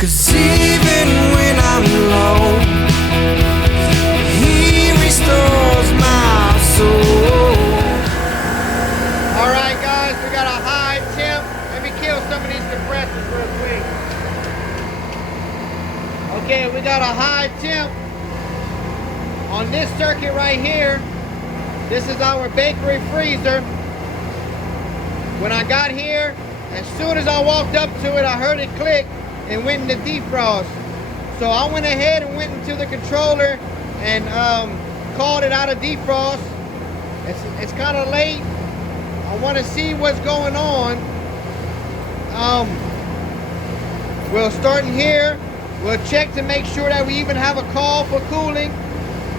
'Cause even when I'm low, He restores my soul. Alright guys, we got a high temp. Let me kill some of these compressors real quick. Okay, we got a high temp on this circuit right here. This is our bakery freezer. When I got here, as soon as I walked up to it, I heard it click and went into defrost. So I went ahead and went into the controller and called it out of defrost. It's kind of late. I want to see what's going on. We'll start in here. We'll check to make sure that we even have a call for cooling.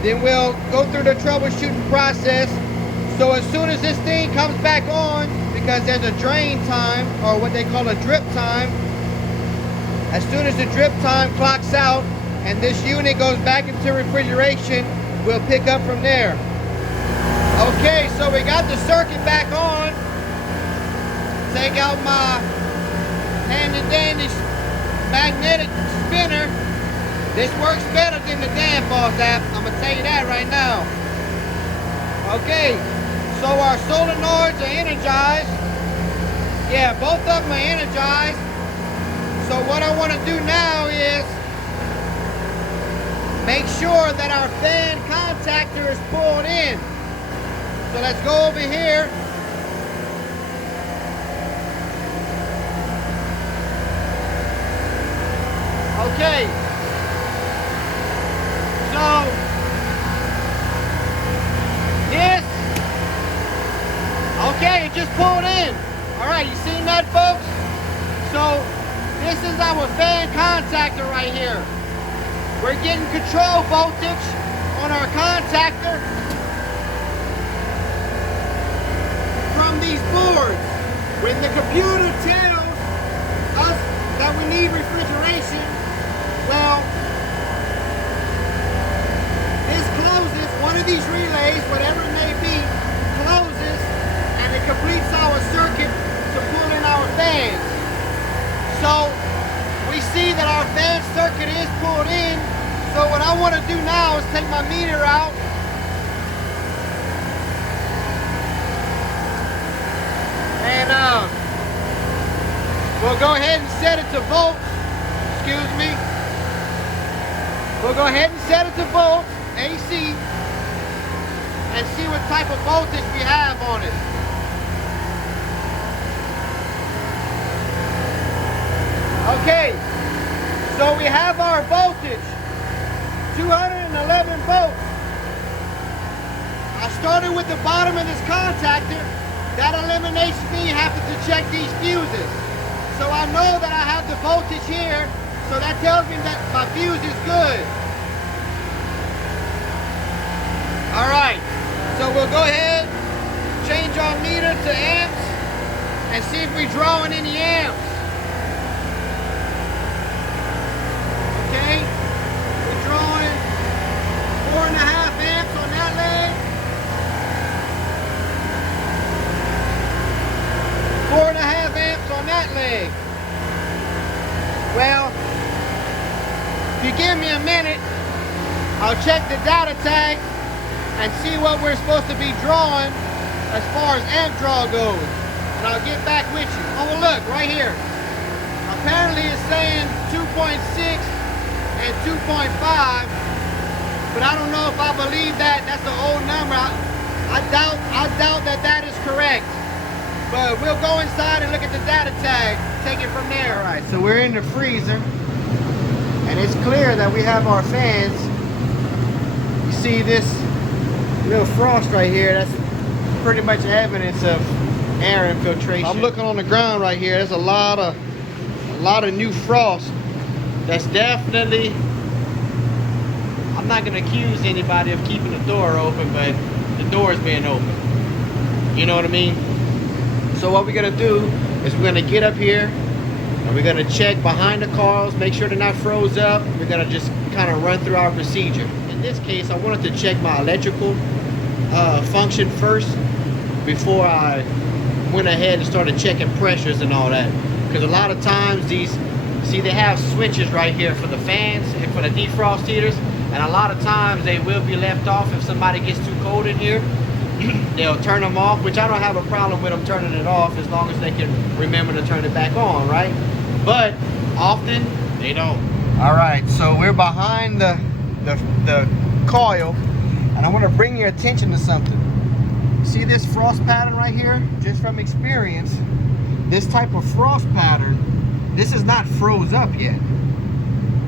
Then we'll go through the troubleshooting process. So as soon as this thing comes back on, because there's a drain time, or what they call a drip time, as soon as the drip time clocks out and this unit goes back into refrigeration, we'll pick up from there. Okay, so we got the circuit back on. Take out my handy dandy magnetic spinner. This works better than the Defrost app, I'm gonna tell you that right now. Okay, so our solenoids are energized. Yeah, both of them are energized. So what I want to do now is make sure that our fan contactor is pulled in. So let's go over here. Okay. So this, okay, it just pulled in. All right, you seen that, folks? So this is our fan contactor right here. We're getting control voltage on our contactor from these boards. When the computer tells us that we need refrigeration, well, this closes, one of these relays, whatever it may be, closes, and it completes our circuit to pull in our fans. So we see that our fan circuit is pulled in. So what I want to do now is take my meter out. And we'll go ahead and set it to volts. Excuse me. We'll go ahead and set it to volts, AC, and see what type of voltage we have on it. Okay, so we have our voltage, 211 volts. I started with the bottom of this contactor. That eliminates me having to check these fuses. So I know that I have the voltage here, so that tells me that my fuse is good. All right, so we'll go ahead, change our meter to amps, and see if we're drawing any amps. Okay, we're drawing 4.5 amps on that leg. 4.5 amps on that leg. Well, if you give me a minute, I'll check the data tag and see what we're supposed to be drawing as far as amp draw goes. And I'll get back with you. Oh, well, look, right here. Apparently it's saying 2.6 and 2.5, but I don't know if I believe that. That's an old number. I doubt that is correct. But we'll go inside and look at the data tag, take it from there. All right, so we're in the freezer, and it's clear that we have our fans. You see this little frost right here, that's pretty much evidence of air infiltration. I'm looking on the ground right here, there's a lot of new frost. That's definitely, I'm not gonna accuse anybody of keeping the door open, but the door is being open. You know what I mean? So what we're gonna do is we're gonna get up here and we're gonna check behind the cars, make sure they're not froze up. We're gonna just kind of run through our procedure. In this case, I wanted to check my electrical function first before I went ahead and started checking pressures and all that. Because a lot of times these See, they have switches right here for the fans and for the defrost heaters, and a lot of times they will be left off if somebody gets too cold in here. They'll turn them off, which I don't have a problem with them turning it off as long as they can remember to turn it back on, right? But often they don't. All right, so we're behind the coil, and I want to bring your attention to something. See this frost pattern right here? Just from experience, this type of frost pattern, this is not froze up yet.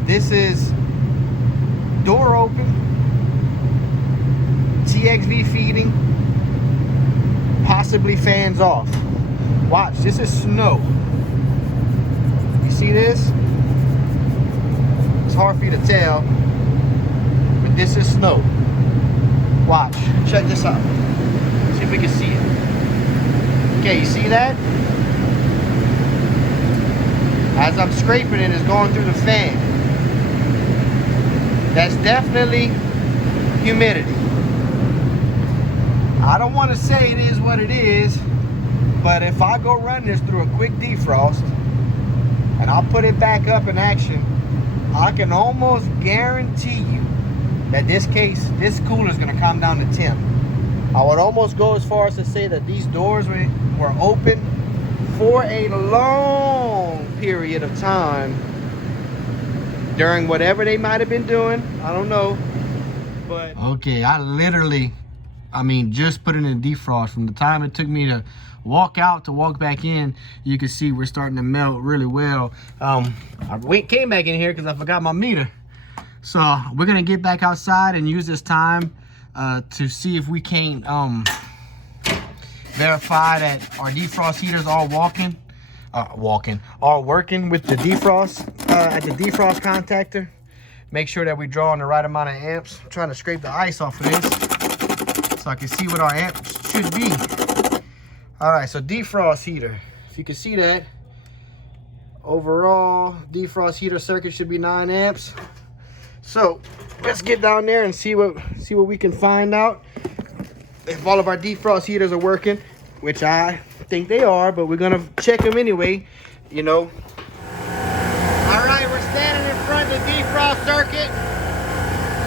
This is door open, TXV feeding, possibly fans off. Watch, this is snow. You see this? It's hard for you to tell, but this is snow. Watch, check this out. See if we can see it. Okay, you see that? As I'm scraping it, it's going through the fan. That's definitely humidity. I don't want to say it is what it is, but if I go run this through a quick defrost and I'll put it back up in action, I can almost guarantee you that this cooler is going to come down to temp. I would almost go as far as to say that these doors were open for a long period of time during whatever they might have been doing. I don't know. But okay, I mean, just put it in defrost. From the time it took me to walk out to walk back in, you can see we're starting to melt really well. I came back in here because I forgot my meter. So we're gonna get back outside and use this time to see if we can verify that our defrost heaters are working with the defrost at the defrost contactor. Make sure that we draw on the right amount of amps. I'm trying to scrape the ice off of this so I can see what our amps should be. All right, so defrost heater. If you can see that, overall defrost heater circuit should be 9 amps. So let's get down there and see what we can find out. If all of our defrost heaters are working, which I think they are, but we're gonna check them anyway, you know. All right, we're standing in front of the defrost circuit.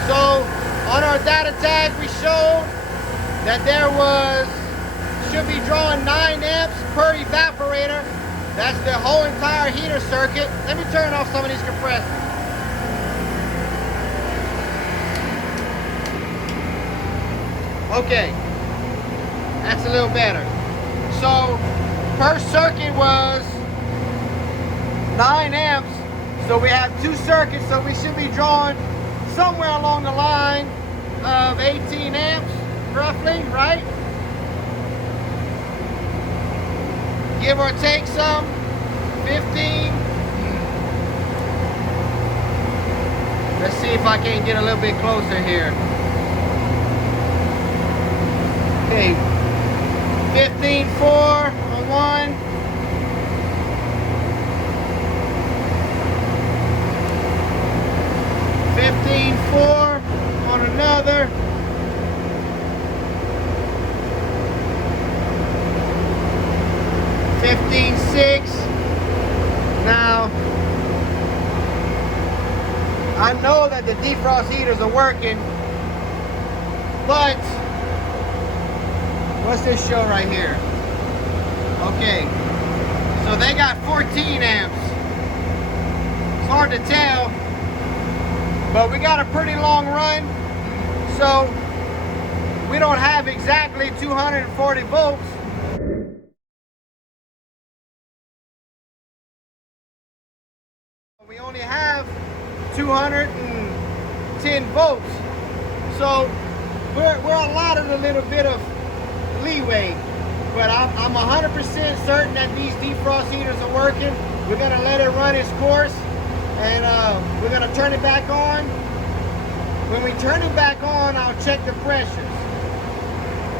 So on our data tag, we showed that should be drawing 9 amps per evaporator. That's the whole entire heater circuit. Let me turn off some of these compressors. Okay, that's a little better. So per circuit was 9 amps. So we have 2 circuits, so we should be drawing somewhere along the line of 18 amps, roughly, right? Give or take some, 15. Let's see if I can get a little bit closer here. Okay, 15.4 on one. 15.4 on another. 15.6. Now, I know that the defrost heaters are working, but what's this show right here? Okay, so they got 14 amps. It's hard to tell, but we got a pretty long run, so we don't have exactly 240 volts. We only have 210 volts, so we're allotted a little bit of leeway, but I'm 100% certain that these defrost heaters are working. We're gonna let it run its course, and we're gonna turn it back on. When we turn it back on, I'll check the pressures.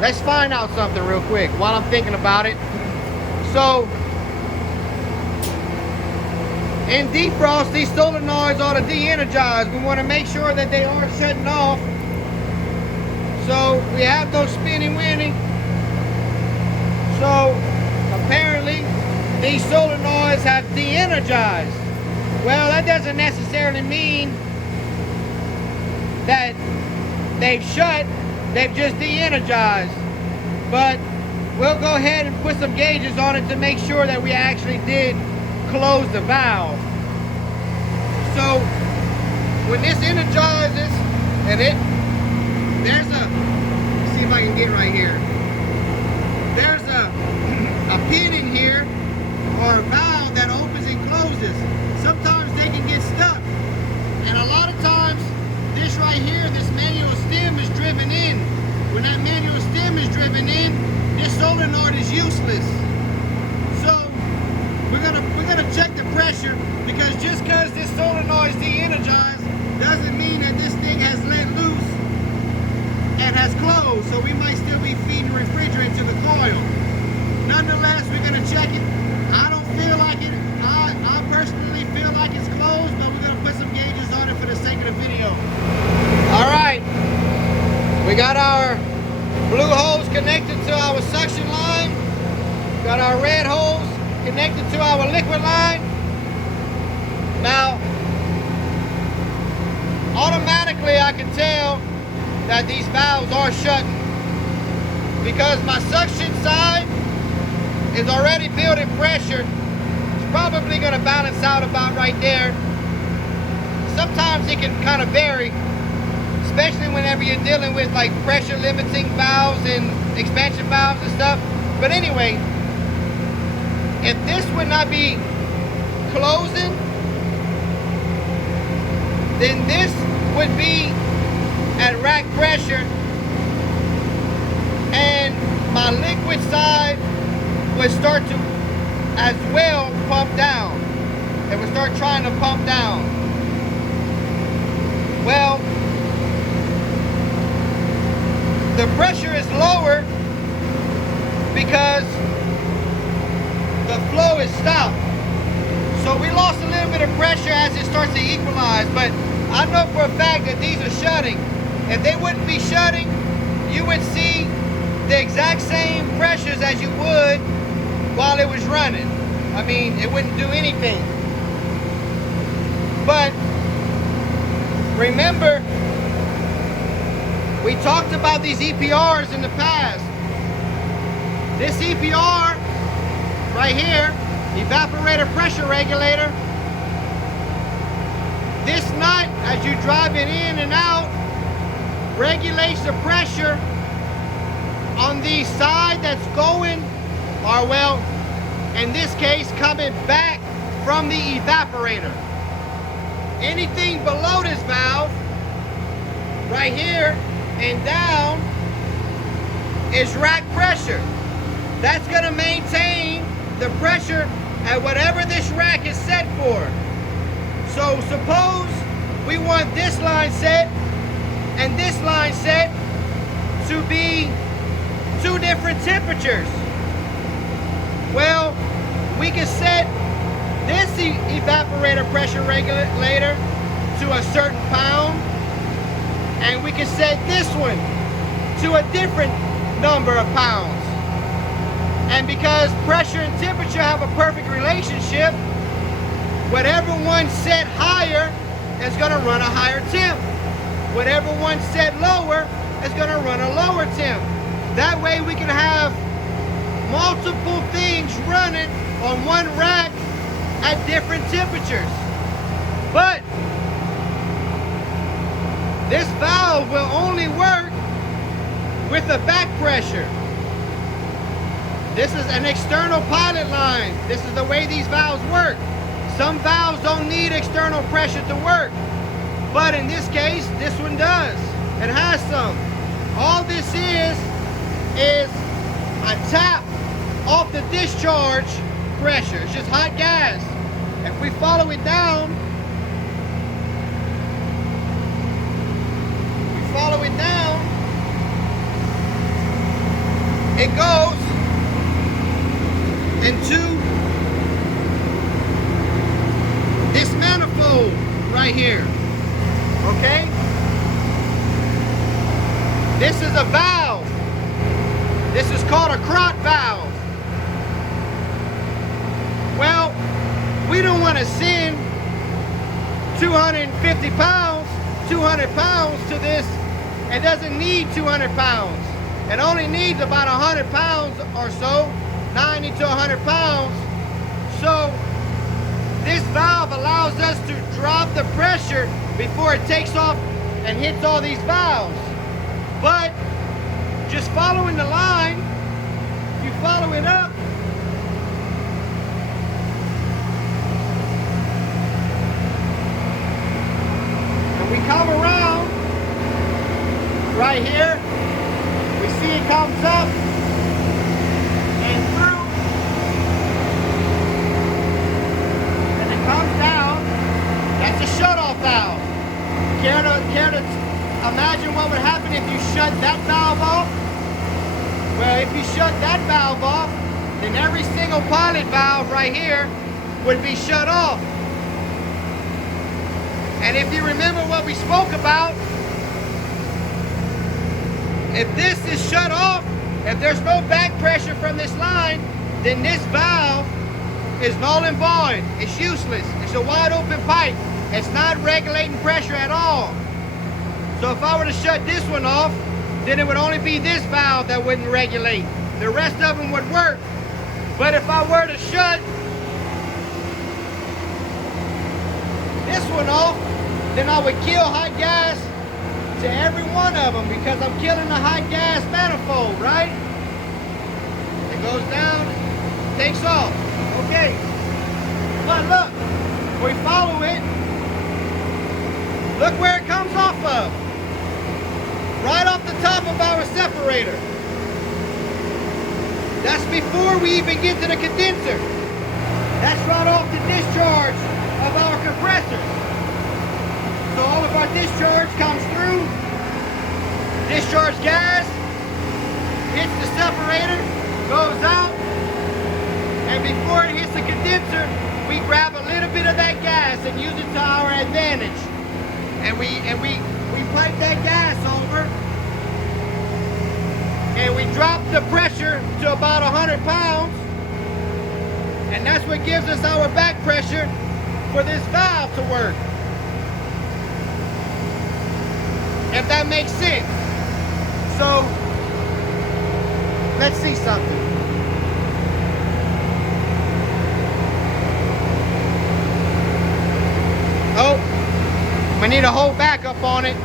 Let's find out something real quick while I'm thinking about it. So in defrost, these solenoids ought to de-energize. We want to make sure that they aren't shutting off. So we have those spinning winning. So apparently these solenoids have de-energized, Well, that doesn't necessarily mean that they've shut, they've just de-energized. But we'll go ahead and put some gauges on it to make sure that we actually did close the valve. So when this energizes, and there's a, let's see if I can get right here. There's a pin in here, or a valve that opens and closes. Sometimes they can get stuck. And a lot of times, this right here, this manual stem is driven in. When that manual stem is driven in, this solenoid is useless. So we're gonna check the pressure, because just because this solenoid is de-energized doesn't mean that this thing has let loose and has closed. So we might still be feeding refrigerant to the coil. Nonetheless, we're gonna check it. I don't feel like it. I personally feel like it's closed, but we're gonna put some gauges on it for the sake of the video. All right, we got our blue hose connected to our suction line. Got our red hose connected to our liquid line. Now, automatically I can tell that these valves are shutting, because my suction side is already building pressure. It's probably going to balance out about right there. Sometimes it can kind of vary, especially whenever you're dealing with like pressure limiting valves and expansion valves and stuff. But anyway, if this would not be closing, then this would be at rack pressure, and my liquid side would start to as well pump down. It would start trying to pump down. Well, the pressure is lower because the flow is stopped. So we lost a little bit of pressure as it starts to equalize, but I know for a fact that these are shutting. If they wouldn't be shutting, you would see the exact same pressures as you would while it was running. I mean, it wouldn't do anything. But remember, we talked about these EPRs in the past. This EPR right here, evaporator pressure regulator, this nut, as you drive it in and out, regulates the pressure on the side that's going, or well, in this case, coming back from the evaporator. Anything below this valve, right here and down, is rack pressure. That's gonna maintain the pressure at whatever this rack is set for. So suppose we want this line set and this line set to be two different temperatures. Well, we can set this evaporator pressure regulator to a certain pound, and we can set this one to a different number of pounds. And because pressure and temperature have a perfect relationship, whatever one's set higher is going to run a higher temp. Whatever one's set lower is going to run a lower temp. That way we can have multiple things running on one rack at different temperatures. But this valve will only work with the back pressure. This is an external pilot line. This is the way these valves work. Some valves don't need external pressure to work, but in this case, this one does. It has some. All this is a tap off the discharge pressure. It's just hot gas. If we follow it down, it goes into this manifold right here. Okay? This is a valve. This is called a crot valve. Well, we don't want to send 250 pounds, 200 pounds to this. It doesn't need 200 pounds. It only needs about 100 pounds or so, 90 to 100 pounds. So this valve allows us to drop the pressure before it takes off and hits all these valves. But just following the line, if you follow it up, and we come around right here, we see it comes up and through, and it comes down. That's a shut-off valve. Care to imagine what would happen if you shut that valve off? Well, if you shut that valve off, then every single pilot valve right here would be shut off. And if you remember what we spoke about, if this is shut off, if there's no back pressure from this line, then this valve is null and void. It's useless. It's a wide open pipe. It's not regulating pressure at all. So if I were to shut this one off, then it would only be this valve that wouldn't regulate. The rest of them would work. But if I were to shut this one off, then I would kill hot gas to every one of them because I'm killing the hot gas manifold, right? It goes down, takes off. Okay. But look, we follow it. Look where it comes off of. Right off the top of our separator. That's before we even get to the condenser. That's right off the discharge of our compressor. So all of our discharge comes through. Discharge gas hits the separator, goes out, and before it hits the condenser, we grab a little bit of that gas and use it to our advantage. And we pipe that gas over, and we drop the pressure to about 100 pounds, and that's what gives us our back pressure for this valve to work. If that makes sense. So let's see something. Oh, we need a whole backup on it.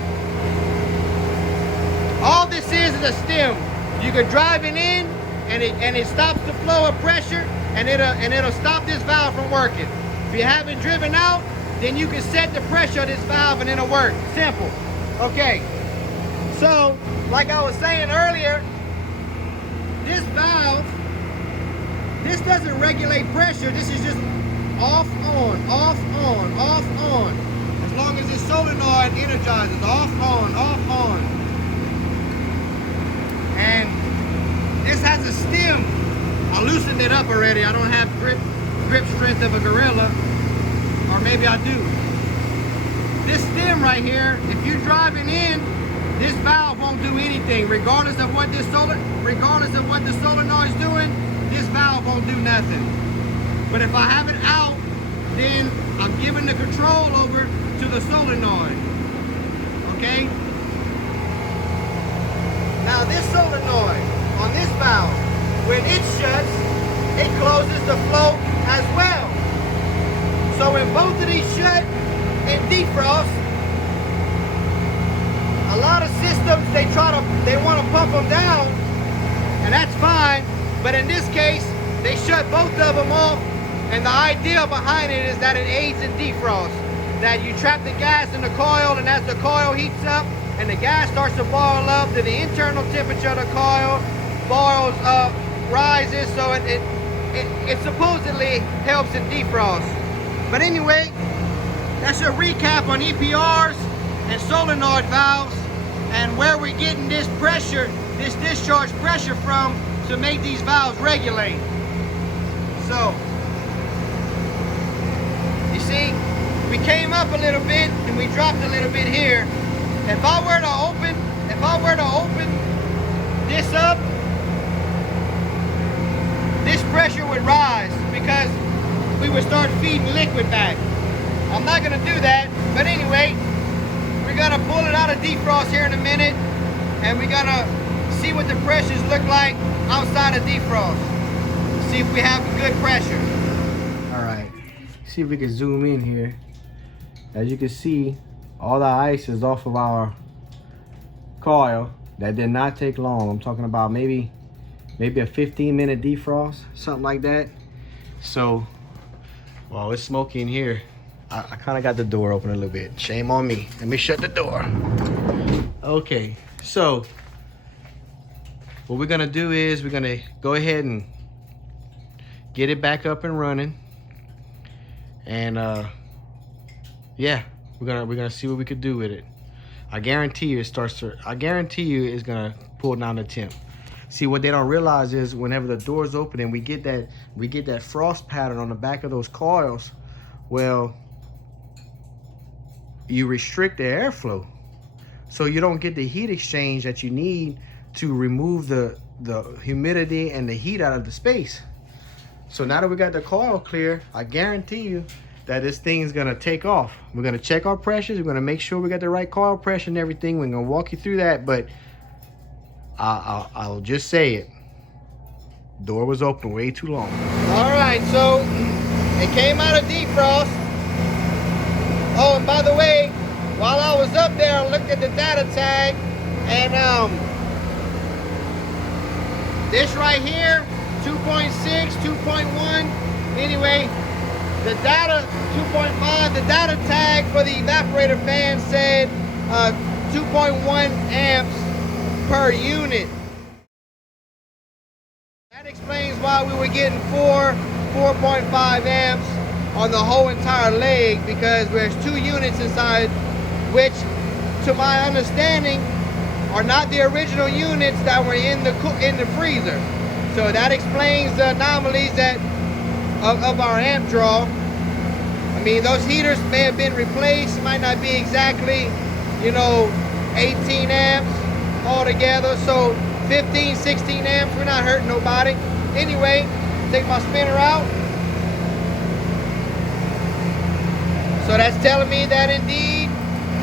All this is a stem. You could drive it in, and it stops the flow of pressure, and it'll stop this valve from working. If you haven't driven out, then you can set the pressure of this valve and it'll work. Simple. Okay. So, like I was saying earlier, this valve, this doesn't regulate pressure. This is just off, on, off, on, off, on. As long as this solenoid energizes, off, on, off, on. And this has a stem. I loosened it up already. I don't have grip strength of a gorilla, or maybe I do. This stem right here, if you're driving in, this valve won't do anything, regardless of what the solenoid is doing. This valve won't do nothing. But if I have it out, then I'm giving the control over to the solenoid. Okay? Now this solenoid on this valve, when it shuts, it closes the flow as well. So when both of these shut and defrost, a lot of systems they want to pump them down, and that's fine. But in this case, they shut both of them off, and the idea behind it is that it aids in defrost. That you trap the gas in the coil, and as the coil heats up and the gas starts to boil up, then the internal temperature of the coil boils up, rises, so it supposedly helps in defrost. But anyway, that's a recap on EPRs and solenoid valves and where we're getting this pressure, this discharge pressure from to make these valves regulate. So, you see, we came up a little bit and we dropped a little bit here. If I were to open this up, this pressure would rise because we would start feeding liquid back. I'm not gonna do that. But anyway, we're gonna pull it out of defrost here in a minute, and we're gonna see what the pressures look like outside of defrost. See if we have good pressure. All right, see if we can zoom in here. As you can see, all the ice is off of our coil. That did not take long. I'm talking about maybe a 15-minute defrost, something like that. So, well, it's smoky in here. I kind of got the door open a little bit. Shame on me. Let me shut the door. Okay, so what we're gonna do is we're gonna go ahead and get it back up and running, and yeah, we're gonna see what we could do with it. I guarantee you it's gonna pull down the temp. See, what they don't realize is whenever the door's open and we get that frost pattern on the back of those coils, well, you restrict the airflow, so you don't get the heat exchange that you need to remove the humidity and the heat out of the space. So now that we got the coil clear, I guarantee you that this thing's gonna take off. We're gonna check our pressures. We're gonna make sure we got the right coil pressure and everything. We're gonna walk you through that, but I'll just say it. Door was open way too long. All right, so it came out of defrost. Oh, and by the way, while I was up there, I looked at the data tag, and this right here, 2.6, 2.1. Anyway, the data 2.5. The data tag for the evaporator fan said 2.1 amps per unit. That explains why we were getting 4.5 amps on the whole entire leg, because there's 2 units inside, which to my understanding are not the original units that were in the freezer. So that explains the anomalies of our amp draw. I mean, those heaters may have been replaced, might not be exactly, 18 amps altogether. So 15, 16 amps, we're not hurting nobody. Anyway, take my spinner out. So that's telling me that indeed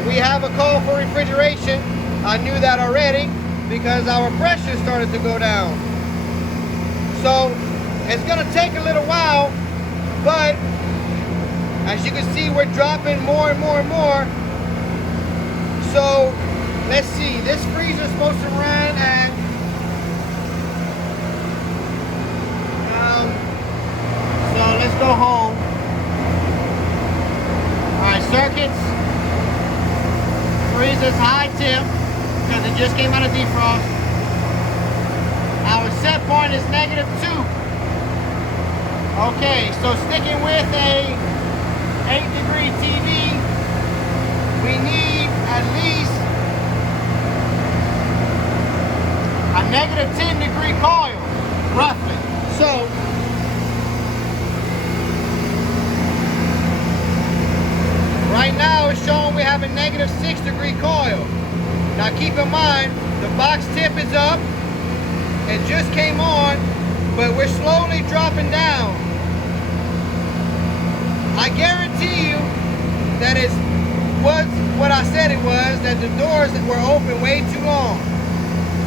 we have a call for refrigeration. I knew that already because our pressure started to go down. So it's gonna take a little while, but as you can see, we're dropping more and more and more. So let's see, this freezer is supposed to run at so let's go home. Alright, circuits, freezer's high temp because it just came out of defrost. Our set point is -2. Okay, so sticking with a 8-degree TV, we need at least a -10-degree coil, roughly. So right now it's showing we have a -6-degree coil. Now keep in mind, the box tip is up. It just came on, but we're slowly dropping down. I guarantee you that it was what I said it was, that the doors were open way too long.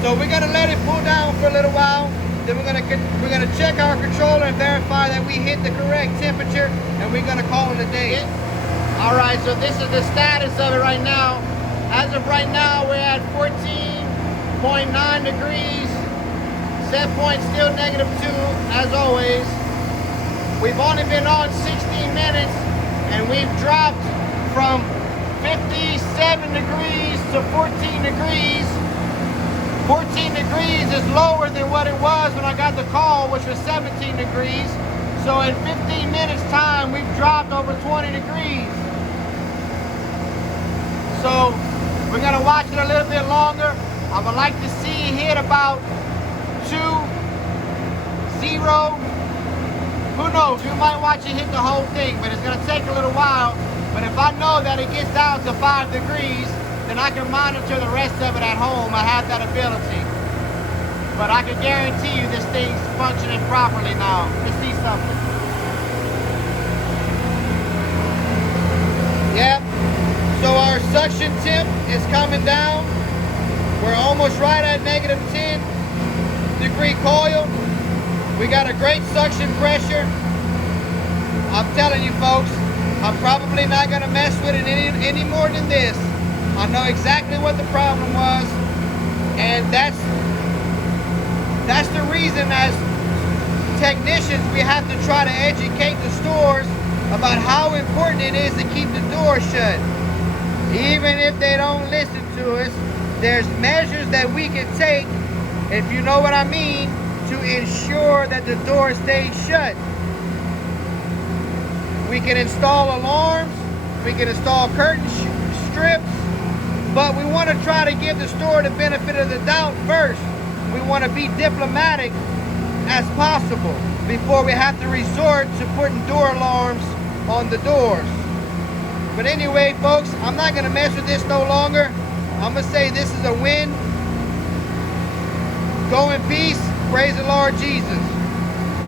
So we're gonna let it cool down for a little while. Then we're gonna check our controller and verify that we hit the correct temperature, and we're gonna call it a day. All right, so this is the status of it right now. As of right now, we're at 14.9 degrees. Set point still -2, as always. We've only been on 16 minutes, and we've dropped from 57 degrees to 14 degrees. 14 degrees is lower than what it was when I got the call, which was 17 degrees. So in 15 minutes time, we've dropped over 20 degrees. So we're gonna watch it a little bit longer. I would like to see it hit about 2-0. Who knows, we might watch it hit the whole thing, but it's gonna take a little while. But if I know that it gets down to 5 degrees, then I can monitor the rest of it at home. I have that ability. But I can guarantee you this thing's functioning properly now. Let's see something. Yep. So our suction temp is coming down. We're almost right at -10-degree coil. We got a great suction pressure. I'm telling you folks, I'm probably not gonna mess with it any more than this. I know exactly what the problem was, and that's the reason as technicians we have to try to educate the stores about how important it is to keep the door shut. Even if they don't listen to us, there's measures that we can take, if you know what I mean, to ensure that the door stays shut. We can install alarms, we can install curtain strips, but we want to try to give the store the benefit of the doubt first. We want to be diplomatic as possible before we have to resort to putting door alarms on the doors. But anyway, folks, I'm not going to mess with this no longer. I'm going to say this is a win. Go in peace. Praise the Lord Jesus.